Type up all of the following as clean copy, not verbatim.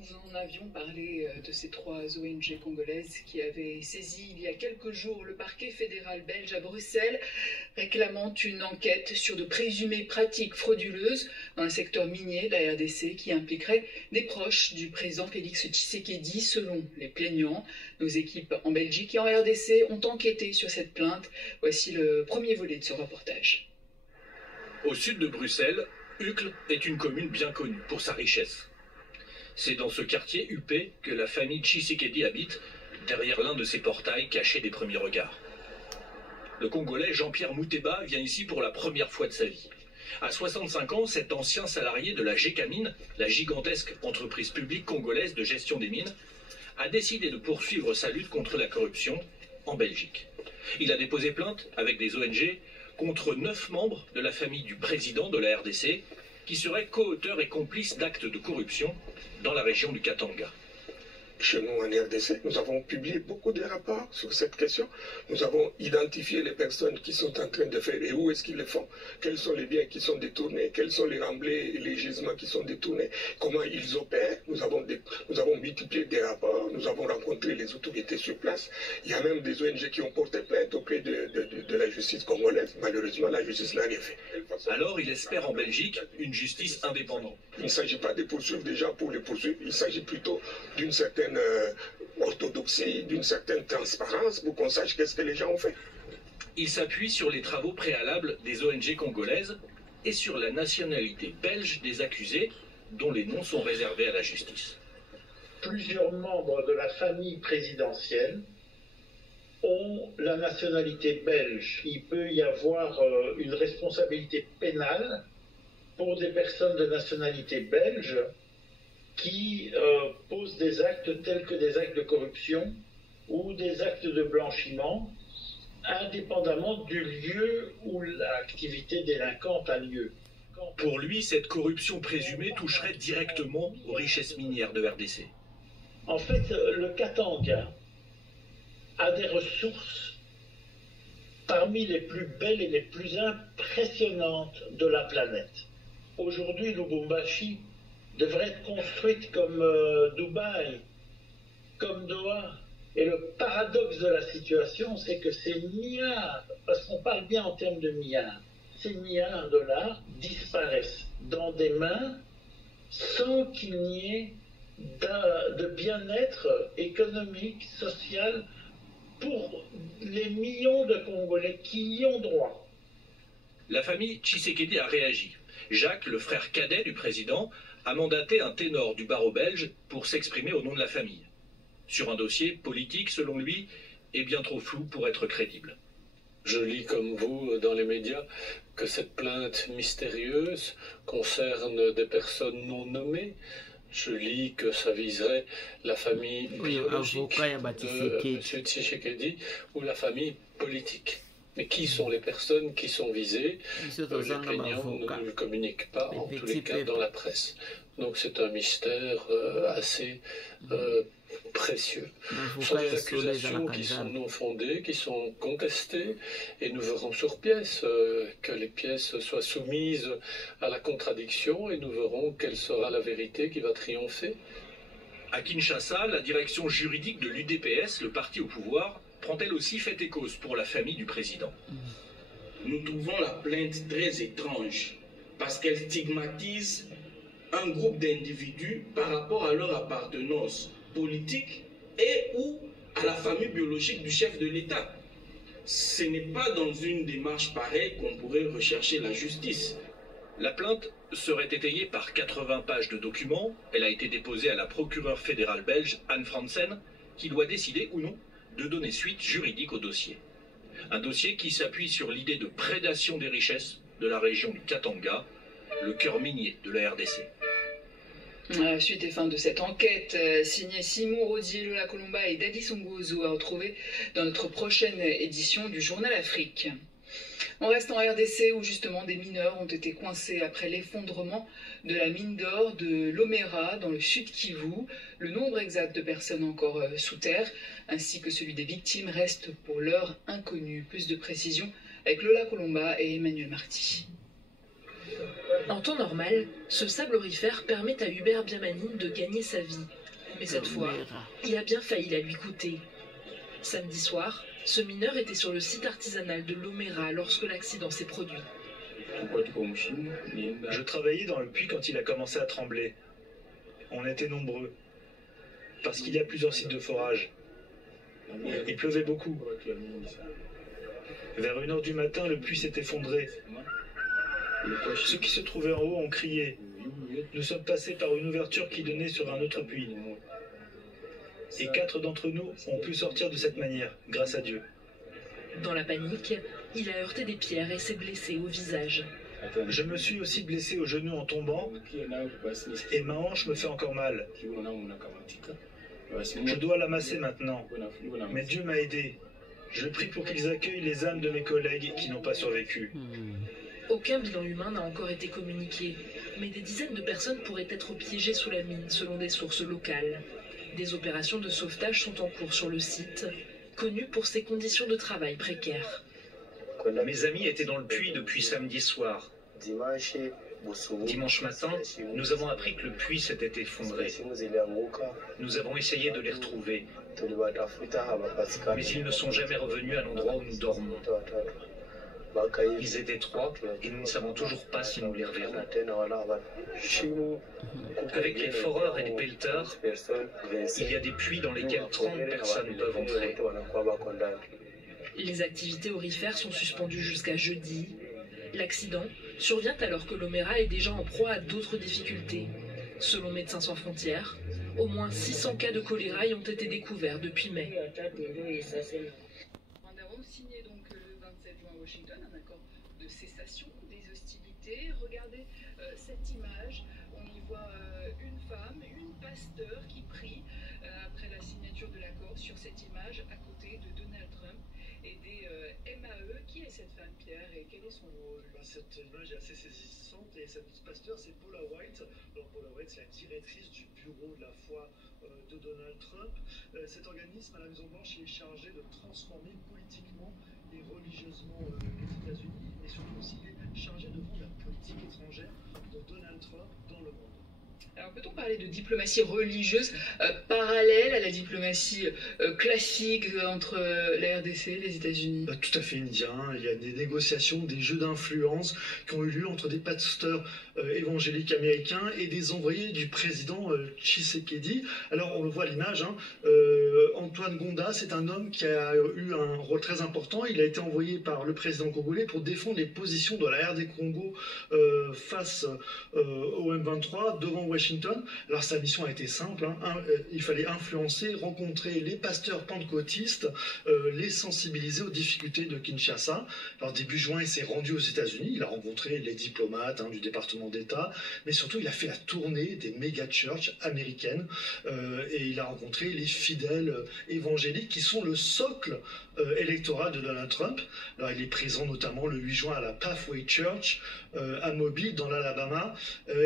Nous en avions parlé de ces trois ONG congolaises qui avaient saisi il y a quelques jours le parquet fédéral belge à Bruxelles, réclamant une enquête sur de présumées pratiques frauduleuses dans le secteur minier de la RDC qui impliquerait des proches du président Félix Tshisekedi, selon les plaignants. Nos équipes en Belgique et en RDC ont enquêté sur cette plainte. Voici le premier volet de ce reportage. Au sud de Bruxelles, Uccle est une commune bien connue pour sa richesse. C'est dans ce quartier huppé que la famille Tshisekedi habite, derrière l'un de ses portails cachés des premiers regards. Le Congolais Jean-Pierre Mouteba vient ici pour la première fois de sa vie. À 65 ans, cet ancien salarié de la Gécamine, la gigantesque entreprise publique congolaise de gestion des mines, a décidé de poursuivre sa lutte contre la corruption en Belgique. Il a déposé plainte avec des ONG contre 9 membres de la famille du président de la RDC, qui seraient co-auteurs et complices d'actes de corruption dans la région du Katanga. Chez nous en RDC, nous avons publié beaucoup de rapports sur cette question. Nous avons identifié les personnes qui sont en train de faire et où est-ce qu'ils le font, quels sont les biens qui sont détournés, quels sont les remblais et les gisements qui sont détournés, comment ils opèrent. Nous avons multiplié des rapports, nous avons rencontré les autorités sur place. Il y a même des ONG qui ont porté plainte auprès de la justice congolaise. Malheureusement, la justice n'a rien fait. Alors il espère en Belgique une justice indépendante. Il ne s'agit pas de poursuivre des gens pour les poursuivre, il s'agit plutôt d'une certaine orthodoxie, d'une certaine transparence pour qu'on sache qu'est-ce que les gens ont fait. Il s'appuie sur les travaux préalables des ONG congolaises et sur la nationalité belge des accusés, dont les noms sont réservés à la justice. Plusieurs membres de la famille présidentielle ont la nationalité belge. Il peut y avoir une responsabilité pénale pour des personnes de nationalité belge qui posent des actes tels que des actes de corruption ou des actes de blanchiment, indépendamment du lieu où l'activité délinquante a lieu. Pour lui, cette corruption présumée toucherait directement aux richesses minières de RDC. En fait, le Katanga a des ressources parmi les plus belles et les plus impressionnantes de la planète. Aujourd'hui, Lubumbashi devrait être construite comme Dubaï, comme Doha. Et le paradoxe de la situation, c'est que ces milliards, parce qu'on parle bien en termes de milliards, ces milliards de dollars disparaissent dans des mains sans qu'il n'y ait de bien-être économique, social, pour les millions de Congolais qui y ont droit. La famille Tshisekedi a réagi. Jacques, le frère cadet du président, a mandaté un ténor du barreau belge pour s'exprimer au nom de la famille. Sur un dossier politique, selon lui, est bien trop flou pour être crédible. Je lis comme vous dans les médias que cette plainte mystérieuse concerne des personnes non nommées. Je lis que ça viserait la famille biologique de M. Tshisekedi ou la famille politique. Mais qui sont les personnes qui sont visées? Les plaignants ne le communiquent pas, en tous les cas, dans la presse. Donc c'est un mystère assez précieux. Ce sont des accusations qui sont non fondées, qui sont contestées, et nous verrons sur pièce que les pièces soient soumises à la contradiction, et nous verrons quelle sera la vérité qui va triompher. À Kinshasa, la direction juridique de l'UDPS, le parti au pouvoir, prend elle aussi fait et cause pour la famille du président. Nous trouvons la plainte très étrange parce qu'elle stigmatise un groupe d'individus par rapport à leur appartenance politique et ou à la famille biologique du chef de l'État. Ce n'est pas dans une démarche pareille qu'on pourrait rechercher la justice. La plainte serait étayée par 80 pages de documents. Elle a été déposée à la procureure fédérale belge Anne Fransen, qui doit décider ou non de donner suite juridique au dossier. Un dossier qui s'appuie sur l'idée de prédation des richesses de la région du Katanga, le cœur minier de la RDC. Suite et fin de cette enquête, signée Simon Rodier, Lola Colomba et Dadi Songozo, à retrouver dans notre prochaine édition du Journal Afrique. On reste en RDC où justement des mineurs ont été coincés après l'effondrement de la mine d'or de Lomera dans le sud Kivu. Le nombre exact de personnes encore sous terre ainsi que celui des victimes reste pour l'heure inconnu. Plus de précisions avec Lola Colomba et Emmanuel Marty. En temps normal, ce sablorifère permet à Hubert Biamani de gagner sa vie. Mais cette fois, il a bien failli la lui coûter. Samedi soir, ce mineur était sur le site artisanal de Lomera lorsque l'accident s'est produit. Je travaillais dans le puits quand il a commencé à trembler. On était nombreux, parce qu'il y a plusieurs sites de forage. Il pleuvait beaucoup. Vers 1 h du matin, le puits s'est effondré. Ceux qui se trouvaient en haut ont crié. Nous sommes passés par une ouverture qui donnait sur un autre puits. Et 4 d'entre nous ont pu sortir de cette manière, grâce à Dieu. Dans la panique, il a heurté des pierres et s'est blessé au visage. Je me suis aussi blessé au genou en tombant et ma hanche me fait encore mal. Je dois l'amasser maintenant, mais Dieu m'a aidé. Je prie pour qu'ils accueillent les âmes de mes collègues qui n'ont pas survécu. Aucun bilan humain n'a encore été communiqué, mais des dizaines de personnes pourraient être piégées sous la mine selon des sources locales. Des opérations de sauvetage sont en cours sur le site, connu pour ses conditions de travail précaires. Mes amis étaient dans le puits depuis samedi soir. Dimanche matin, nous avons appris que le puits s'était effondré. Nous avons essayé de les retrouver, mais ils ne sont jamais revenus à l'endroit où nous dormons. Ils étaient 3 et nous ne savons toujours pas si nous les reverrons. Avec les foreurs et les pelleteurs, il y a des puits dans lesquels 30 personnes peuvent entrer. Les activités aurifères sont suspendues jusqu'à jeudi. L'accident survient alors que Lomera est déjà en proie à d'autres difficultés. Selon Médecins sans frontières, au moins 600 cas de choléra y ont été découverts depuis mai. Rwanda signé donc le 27 juin à Washington un accord de cessation des hostilités. Regardez cette image, on y voit une femme, une pasteur qui prie après la signature de l'accord sur cette image à côté de Donald Trump et des MAE. Qui est cette femme, Pierre, et quel est son rôle? Cette image est assez saisissante et cette pasteur c'est Paula White. Alors Paula White c'est la directrice du bureau de la foi de Donald Trump. Cet organisme à la Maison Blanche est chargé de transformer politiquement et religieusement les États-Unis, mais surtout aussi il est chargé de vendre la politique étrangère de Donald Trump dans le monde. Alors peut-on parler de diplomatie religieuse parallèle à la diplomatie classique entre la RDC et les États-Unis? Tout à fait, India. Il y a des négociations, des jeux d'influence qui ont eu lieu entre des pasteurs évangéliques américains et des envoyés du président Tshisekedi. Alors on le voit à l'image, Antoine Gonda, c'est un homme qui a eu un rôle très important. Il a été envoyé par le président congolais pour défendre les positions de la RD Congo face au M23 devant Washington. Alors sa mission a été simple, il fallait influencer, rencontrer les pasteurs pentecôtistes, les sensibiliser aux difficultés de Kinshasa. Alors début juin, il s'est rendu aux États-Unis, il a rencontré les diplomates du département d'État, mais surtout il a fait la tournée des méga-churches américaines et il a rencontré les fidèles évangéliques qui sont le socle électoral de Donald Trump. Alors il est présent notamment le 8 juin à la Pathway Church à Mobile dans l'Alabama.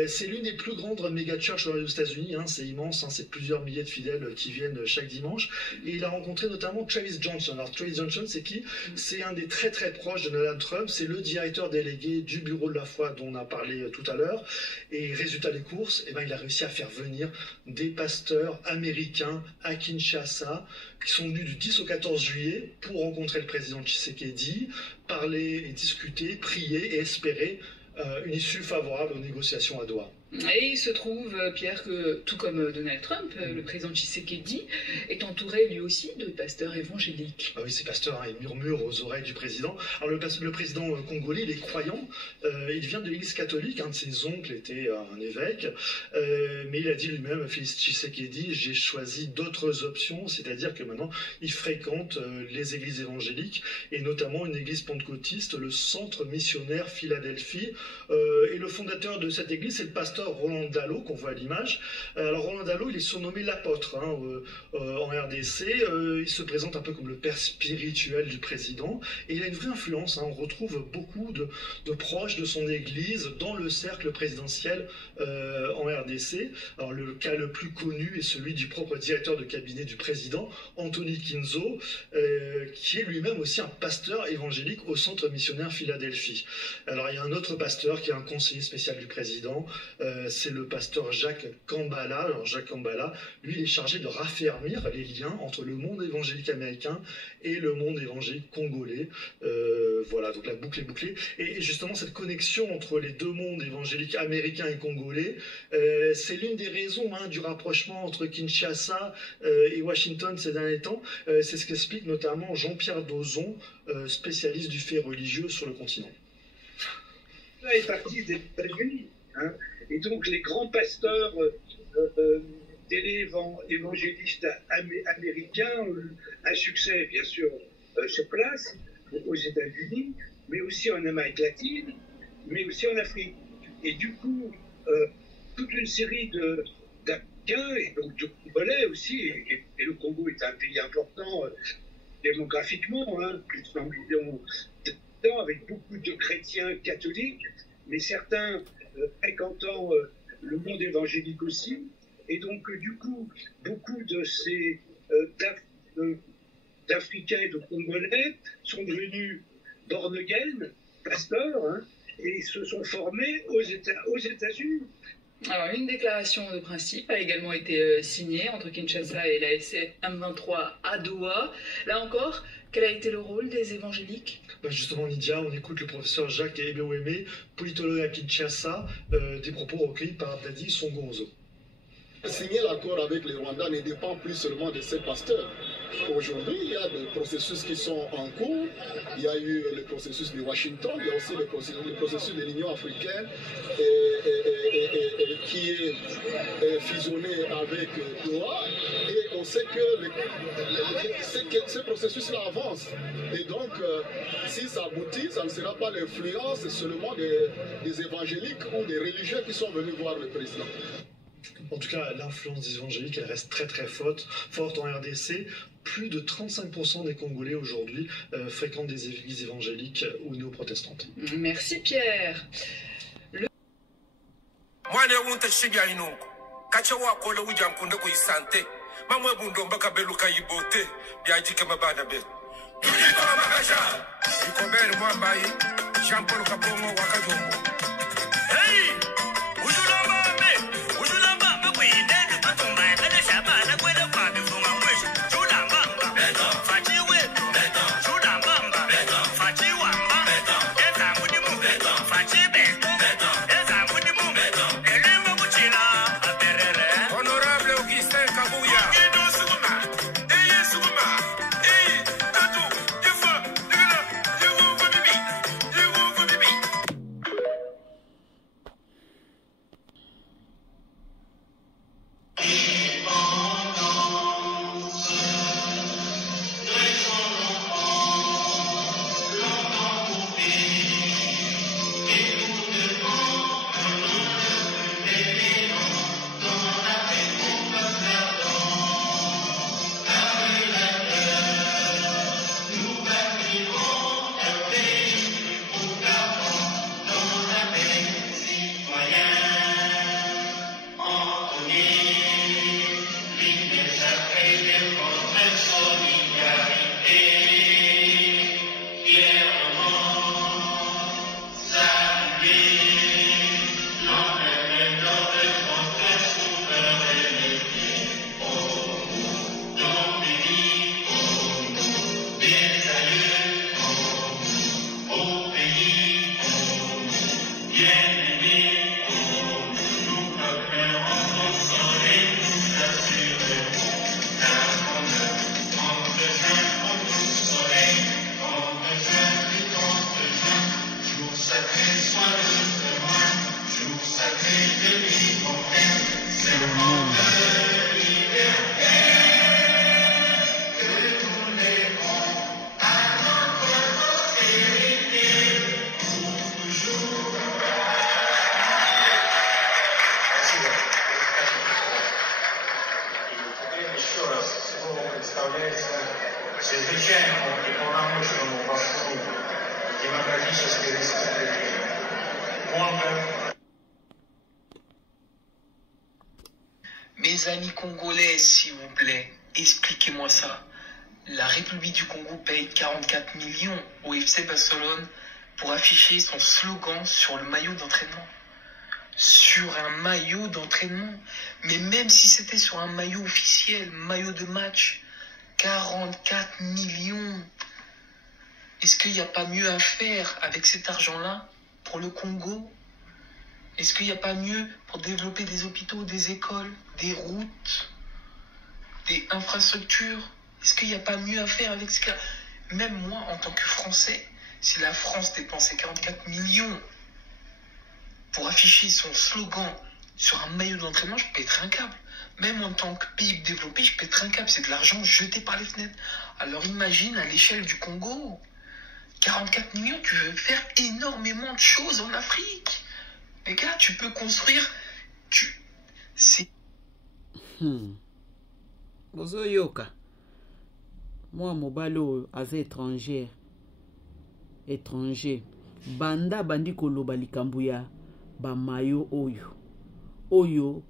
C'est l'une des plus grandes méga-churches aux États-Unis, c'est immense, c'est plusieurs milliers de fidèles qui viennent chaque dimanche. Et il a rencontré notamment Travis Johnson. Alors Travis Johnson, c'est qui? C'est un des très très proches de Donald Trump, c'est le directeur délégué du bureau de la foi dont on a parlé tout à l'heure. Et résultat des courses, il a réussi à faire venir des pasteurs américains à Kinshasa qui sont venus du 10 au 14 juillet pour rencontrer le président Tshisekedi, parler et discuter, prier et espérer une issue favorable aux négociations à Doha. Et il se trouve, Pierre, que tout comme Donald Trump, le président Tshisekedi est entouré lui aussi de pasteurs évangéliques. Ah oui, ces pasteurs, ils murmurent aux oreilles du président. Alors le président congolais, il est croyant, il vient de l'église catholique, un de ses oncles était un évêque, mais il a dit lui-même, Félix Tshisekedi, j'ai choisi d'autres options, c'est-à-dire que maintenant, il fréquente les églises évangéliques, et notamment une église pentecôtiste, le Centre missionnaire Philadelphie, et le fondateur de cette église, c'est le pasteur pasteur Roland Dallot, qu'on voit à l'image. Alors Roland Dallot, il est surnommé l'apôtre en RDC. Il se présente un peu comme le père spirituel du président. Et il a une vraie influence. On retrouve beaucoup de proches de son église dans le cercle présidentiel en RDC. Alors le cas le plus connu est celui du propre directeur de cabinet du président, Anthony Kinzo, qui est lui-même aussi un pasteur évangélique au centre missionnaire Philadelphie. Alors il y a un autre pasteur qui est un conseiller spécial du président, c'est le pasteur Jacques Kambala. Alors Jacques Kambala, lui, il est chargé de raffermir les liens entre le monde évangélique américain et le monde évangélique congolais. Voilà, donc la boucle est bouclée. Et justement, cette connexion entre les deux mondes évangéliques américains et congolais, c'est l'une des raisons du rapprochement entre Kinshasa et Washington ces derniers temps. C'est ce qu'explique notamment Jean-Pierre Dozon, spécialiste du fait religieux sur le continent. Là est parti des États-Unis. Et donc les grands pasteurs évangélistes américains, un succès bien sûr sur place aux États-Unis, mais aussi en Amérique latine, mais aussi en Afrique. Et du coup, toute une série d'Africains, et donc de Congolais aussi, et le Congo est un pays important démographiquement, plus de 100 millions d'habitants, avec beaucoup de chrétiens catholiques, mais certains fréquentant le monde évangélique aussi. Et donc, du coup, beaucoup de ces d'Africains et de Congolais sont devenus born again, pasteurs, et se sont formés aux États-Unis. Alors, une déclaration de principe a également été signée entre Kinshasa et la SF M23 à Doha. Là encore, quel a été le rôle des évangéliques ? Justement, Lydia, on écoute le professeur Jacques Ebeweme, politologue à Kinshasa, des propos recueillis par Dadi Songonzo. Signer l'accord avec le Rwanda ne dépend plus seulement de ces pasteurs. Aujourd'hui, il y a des processus qui sont en cours. Il y a eu le processus de Washington, il y a aussi le processus de l'Union africaine qui est fusionné avec Doha. Et on sait que ce processus-là avance. Et donc, si ça aboutit, ça ne sera pas l'influence seulement des évangéliques ou des religieux qui sont venus voir le président. En tout cas, l'influence des évangéliques, elle reste très très forte en RDC. Plus de 35% des Congolais aujourd'hui fréquentent des églises évangéliques ou néo-protestantes. Merci Pierre. Mes amis congolais, s'il vous plaît, expliquez-moi ça. La République du Congo paye 44 millions au FC Barcelone pour afficher son slogan sur le maillot d'entraînement. Sur un maillot d'entraînement. Mais même si c'était sur un maillot officiel, maillot de match, 44 millions. Est-ce qu'il n'y a pas mieux à faire avec cet argent-là pour le Congo? Est-ce qu'il n'y a pas mieux pour développer des hôpitaux, des écoles, des routes, des infrastructures? Est-ce qu'il n'y a pas mieux à faire avec ce cas? Même moi, en tant que Français, si la France dépensait 44 millions pour afficher son slogan sur un maillot d'entraînement, je pèterais un câble. Même en tant que pays développé, je pèterais un câble. C'est de l'argent jeté par les fenêtres. Alors imagine à l'échelle du Congo, 44 millions, tu veux faire énormément de choses en Afrique. Les gars, tu peux construire... C'est... Bozoyoka. Moi, mobalo, aza étranger. Banda bandi koloba likambuya ba mayo oyo. Oyo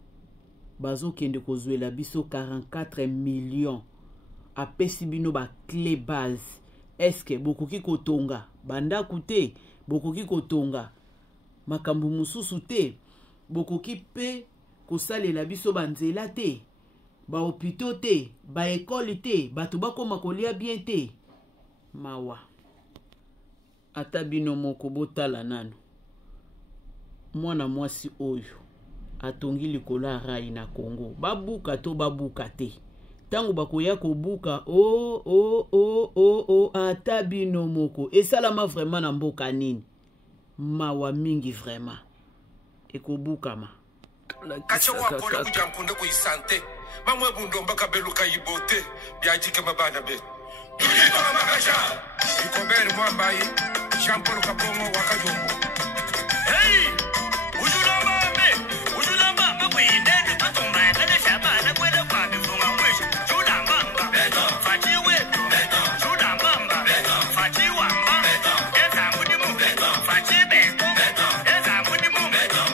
bazo kende kozwela biso 44 millions. Apesi bino ba clé base. Est-ce bokoki kotonga banda kute bokoki kotonga makambu mususu te bokoki pe kosalela biso banzela te ba hôpitaux te ba école te bato bakoma kolia bien te mawa ata bino moko botala nano mwana mwasi oyo atongi likolo ya rai na Congo babuka to babuka te tango bakoya kobuka ata bino moko esalama vraiment na mboka nini mawa mingi vraiment ekobukama kacha wakola kujankunde kuisante mamwe bundomba kabeluka yibote byajike mabana be tulibaka makasha ikobere mwambayi shampolo kapongo wakajombo hey ujulamba makwinde patomba na shaba na kwenda kwa bifunga mweshi julamba fachi wetu julamba fachi wamba eza mudimu fachi beto eza mudimu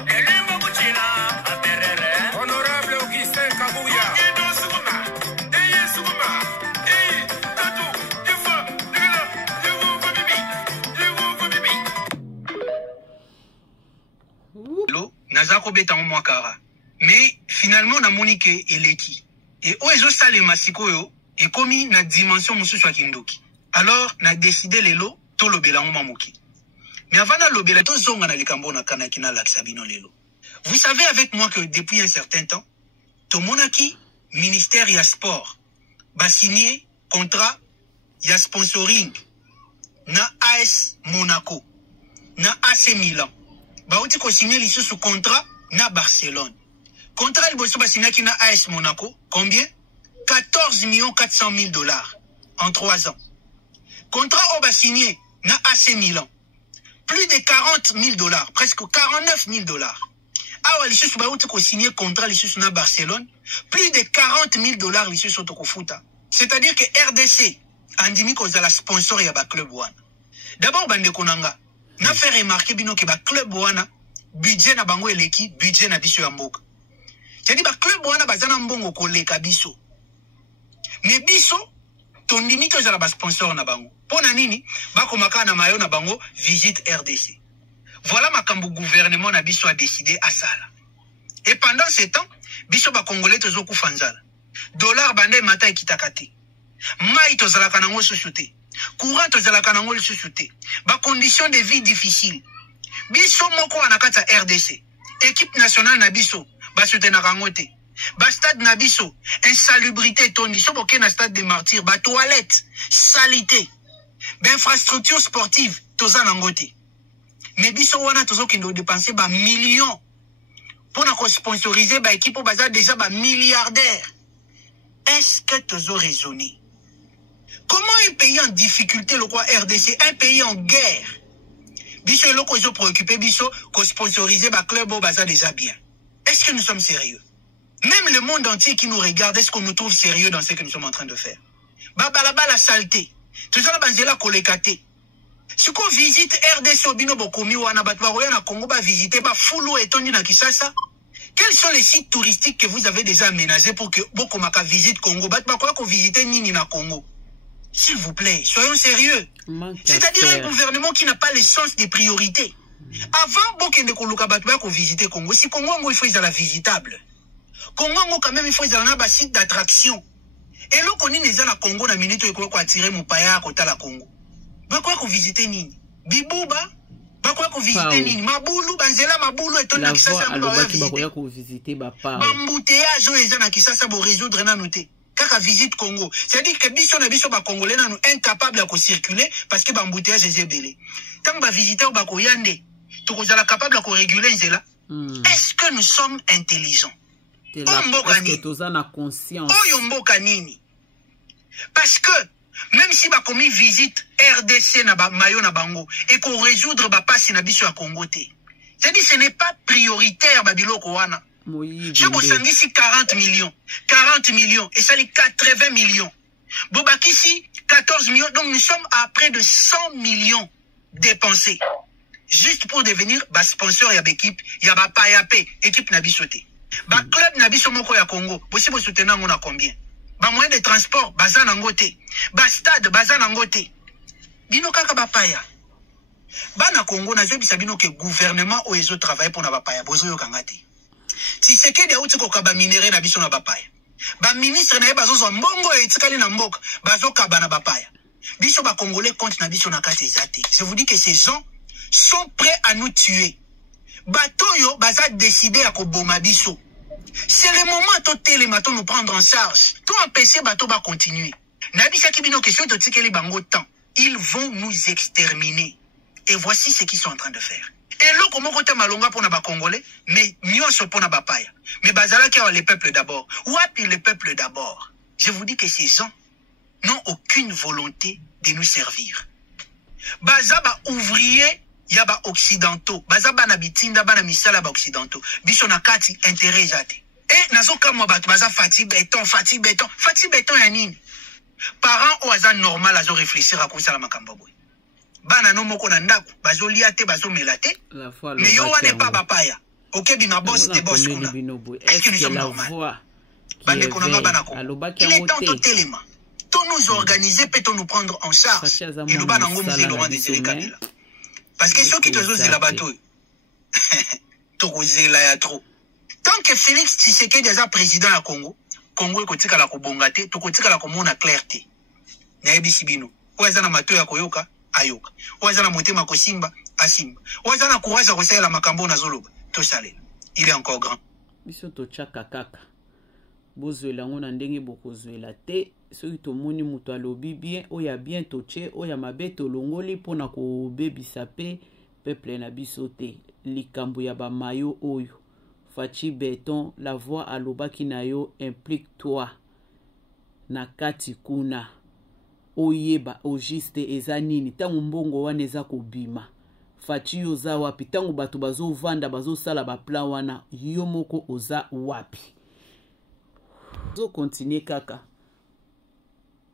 elimo kuchila aperere honorable Augustin Kabuya ndo suguma tatu ifa nigala yewo bibi lo nazako beta mo kara mais finalement na monike eleki et oezo sale masikoyo et komi na dimension mususu kindoki alors na décider lelo to lobela mo mamoki mais avant na lobela to zonga na likambo na kana kina laksa bino lelo. Vous savez avec moi que depuis un certain temps to monaki ministère ya sport ba signé contrat ya sponsoring na AS Monaco na AC Milan ba uti ko signer lisusu contrat na Barcelone. Contrat le bosso ba signé ki na AS Monaco combien 14 400 000 dollars en 3 ans. Contrat au ba signé na AC Milan plus de 40 000 dollars, presque 49 000 dollars. Awa lisusu ba uti ko signer contrat lisusu na Barcelone plus de 40 000 dollars lisusu to ko futa. C'est-à-dire que RDC andimi ko za la sponsor ya ba club wana. D'abord bande konanga na fait remarquer bino ke ba club wana budget na bango eleki budget na biso ya mboka. C'est-à-dire ba club wana bazana mbongo koleka biso. Mais biso tondimi to za la ba sponsor na bango. Pona nini bako makana mayo na bango visite RDC. Voilà makambo gouvernement na biso a décidé à ça là. Et pendant ce temps, biso ba congolais tozo kufanzala. Dollar bande mata ekitakate. Mai tozalaka nango susuté. Courant tozalaka nango susuté. Ba conditions de vie difficiles. Biso moko anakata RDC. Équipe nationale na biso ba soutenaka ngote. Ba stade na biso insalubrité tondi so boké na stade des martyrs ba toilette salité. Ba infrastructure sportive tozana ngote. Mais biso wana tozo kindo dépenser ba millions pour na sponsoriser ba équipe baza déjà ba milliardaire. Est-ce que tozo raisonné? Comment un pays en difficulté le quoi RDC, un pays en guerre? Biso loko ils ont préoccupé biso ko sponsoriser ba club au baza déjà bien. Est-ce que nous sommes sérieux? Même le monde entier qui nous regarde, est-ce qu'on nous trouve sérieux dans ce que nous sommes en train de faire? babalabala saleté tozala banzela koleka te siko visite RDC obino bokomi wana bato bakoya na Congo visiter fulu etondi na Kisasa. Quels sont les sites touristiques que vous avez déjà aménagés pour que bokomaka visite Congo bato bakoya ko visiter nini na Congo? S'il vous plaît, soyons sérieux. C'est-à-dire un gouvernement qui n'a pas le sens des priorités. Avant bokende koluka bato ba ko visiter Congo, si Congo ngo il faut la visitable. Congo ngo quand même il faut na ba site d'attraction. Et là qu'on est dans Congo na minute ko attirer mopaya ko tala Congo. Bakwa ko visiter nini? Bibouba bakwa ko visiter nini? Mabulu banzela mabulu eto na Kisasa bakwa ko visiter ba pa. Bambouteillage eza na Kisasa bo résoudre na noté. Kaka visite Congo. C'est-à-dire que biso na biso ba Congolais na nous incapable à circuler parce que bambouteillage est belé. Tant ba visiter ba ko yande, to ko zala capable à réguler nzela. Est-ce que nous sommes intelligents? Est-ce que tu as conscience? Parce que même si ba komi visite RDC na ba mayo na bango et qu'on résoudre ba passe na biso à Congo te. C'est-à-dire ce n'est pas prioritaire ba biloko wana. Je vous sens ici 40 millions. 40 millions et ça les 80 millions. Bobaki ici 14 millions. Donc nous sommes à près de 100 millions dépensés. Juste pour devenir ba sponsor ya l'équipe, ya ba payape équipe na bisoté. Ba club na biso moko ya Congo, bosi bo soutenir on a combien? Ba moyen de transport baza na ngote. Ba stade baza na ngote. Bino kaka ba paya. Ba na Congo na zo bisabino ke gouvernement o ezo travailler pour na ba paya, bozo yo kangate. Si c'est que des outils ko ba minéré na biso na ba paya. Ba ministre na bazo zo mbongo etikali na mboka, bazo kaba na ba paya. Biso ba Congolais compte na biso na kati ezate. Je vous dis que ces gens sont prêts à nous tuer. Batoyo baza décider à koboma biso. C'est le moment to télémato nous prendre en charge. To empêcher bato ba continuer. Nabisa kibino question to tikeli bango temps. Ils vont nous exterminer. Et voici ce qu'ils sont en train de faire. Et là comment côté malonga pour na ba Congolais, mais nyonso pour na ba paya. Mais bazala qui a le peuple d'abord. Wapi le peuple d'abord. Je vous dis que ces gens n'ont aucune volonté de nous servir. Baza ba ouvrier yaba occidentaux, baza bana bitinda bana misala ba occidentaux. Biso na kati intérêt jate. Et nazo kama bato baza fati béton ya nini? Parents o aza normal azo réfléchir à kosala makambo boy. Bana no moko na ndako bazo liate bazo melate. Mais yo wane pas bapaya. OK bima boss de boss kuna. Est-ce que nous sommes normal? Bande konanga bana ko. Il est temps tout élément. Tout nous organiser peut nous prendre en charge. Et le bana ngom c'est Laurent Désiré Kabila. Parce que ceux qui te jouent la bateau, ya trop. Tant que Félix Tshisekedi est président à Congo, Congo est kotika la kobongate, to kotika la komona clarté. Na ebisi bino. Oza na mato ya koyoka, ayoka. Oza na motema kosimba, asimba. Oza na courage ya kosala makambo na zoloba, to salela. Il est encore grand. Biso to chaka kaka. Bozwela ngona ndenge bokozwela te. Soki tomoni mutu alobi bien oya bien toche oya mabe tolongoli mpona kobebisa pe peuple na biso te likambo ya bamayo oyo Fachi Beton la voix alobaki na yo implique toi na kati kuna oyeba ogiste eza nini tango mbongo wana eza kobima Fachi oza wapi tango bato bazovanda bazosala baplan wana yo moko oza wapi zo continue kaka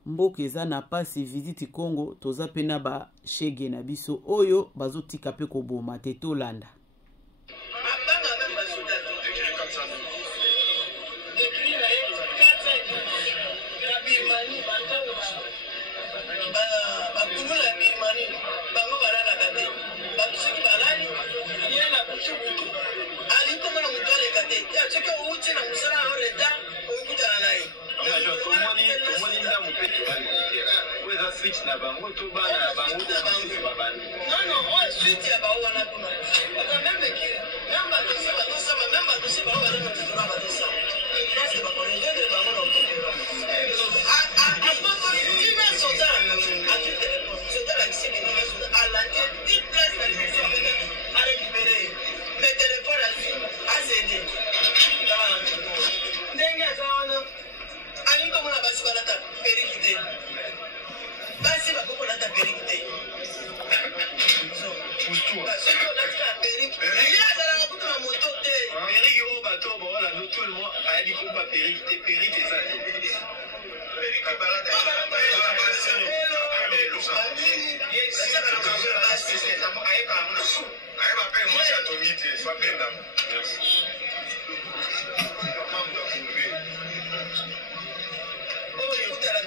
mboka eza na pasi visite Congo toza pena ba shege na biso oyo bazotika pe koboma te tolanda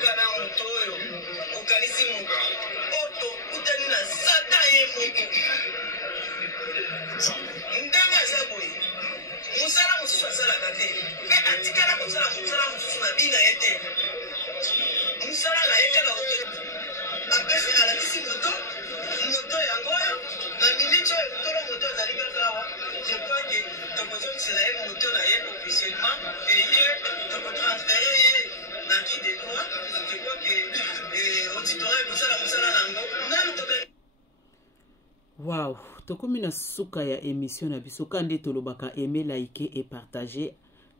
kana motoyo okanisi moto oto kutani na sata ye moko ndenge aza boye mosala mosusu asalaka te mpe atikala kosala mosala mosusu na bina ye te mosala na ye kaka apesi alakisi moto yango oyo na miniti oyo tolo moto azali kaka awa je crois ke tokozongisela ye moto na ye officiellement eye tokotransfere ye na qui de droit je crois ke auditorat ekosala mosala nango nanu tobe. Wow, tokomi na suka ya émission na biso kande tolobaka aimer, liker et partager.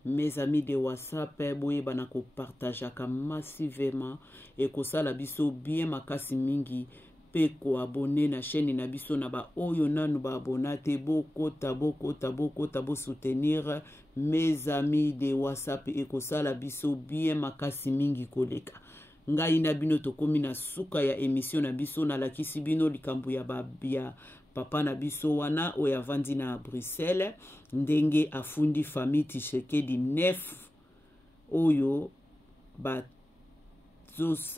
Mes amis de WhatsApp, boye bana ko partageaka massivement et ko sala biso bien makasi mingi pe ko abonner na chaîne na biso na ba oyo nanu ba abonate boko tabo soutenir mes amis de WhatsApp et ko sala biso bien makasi mingi koleka. Ngai na bino tokomi na suka ya émission na biso na lakisi bino likambo ya babia papa na biso wana oya vandi na Bruxelles ndenge afundi famille Tshisekedi 9 oyo ba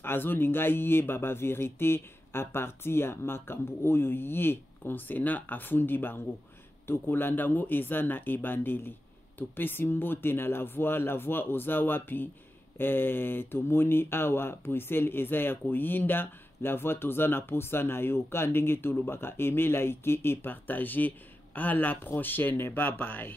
azolinga ye baba vérité à partir ya makambo oyo ye concernant afundi bango tokolandango eza na ebandeli topesi mbote na la voix oza wapi tomoni awa Bruxelles eza ya koyinda la voix toza na posa na yo ka ndenge tolobaka aimer, liker et partager. À la prochaine, bye bye.